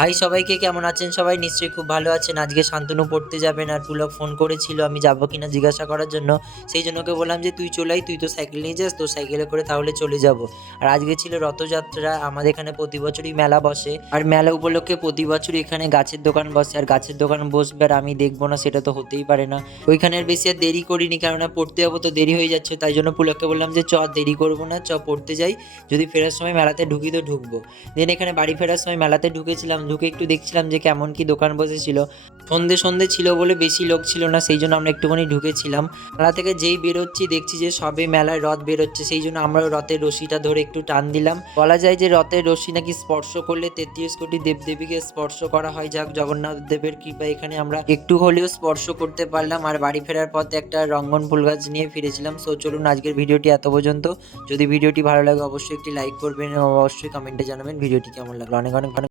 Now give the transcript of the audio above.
High সবাইকে, কেমন আছেন সবাই? নিশ্চয়ই খুব ভালো আছেন। আজকে শান্তনু পড়তে যাবেন আর পুলক ফোন করেছিল আমি যাবো কিনা জিজ্ঞাসা করার জন্য। সেই জন্য ওকে বললাম যে তুই চলে আয়, তুই তো সাইকেল নিয়ে যাস, তোর সাইকেলে করে তাহলে চলে যাব। আর আজকে ছিল রথযাত্রা। আমাদের এখানে প্রতি বছরই মেলা বসে, আর মেলা উপলক্ষে প্রতি বছরই এখানে গাছের দোকান বসে। আর গাছের দোকান বসবে আর আমি দেখবো না, সেটা তো হতেই পারে না। ওইখানে আর বেশি আর দেরি করিনি, কেননা পড়তে যাবো তো দেরি হয়ে যাচ্ছে। তাই জন্য পুলককে বললাম যে চ দেরি করবো না, চ পড়তে যাই, যদি ফেরার সময় মেলাতে ঢুকি তো ঢুকবো। দেন এখানে বাড়ি ফেরার সময় মেলাতে ঢুকেছিলাম, ঢুকে একটু দেখছিলাম যে কেমন কি দোকান বসেছিল। সন্ধে সন্ধে ছিল বলে বেশি লোক ছিল না, সেই জন্য আমরা একটুখানি ঢুকেছিলাম। মেলা থেকে যেই বেরোচ্ছি দেখছি যে সবে মেলায় রথ বেরোচ্ছে, সেই জন্য আমরাও রথের রশিটা ধরে একটু টান দিলাম। বলা যায় যে রথের রশি নাকি স্পর্শ করলে 33 কোটি দেবদেবীকে স্পর্শ করা হয়। যাক, জগন্নাথ দেবের কৃপা এখানে আমরা একটু হলেও স্পর্শ করতে পারলাম। আর বাড়ি ফেরার পথে একটা রঙ্গন ফুল গাছ নিয়ে ফিরেছিলাম। সো চলুন, আজকের ভিডিওটি এত পর্যন্ত। যদি ভিডিওটি ভালো লাগে অবশ্যই একটি লাইক করবেন এবং অবশ্যই কমেন্টে জানাবেন ভিডিওটি কেমন লাগলো। অনেক অনেক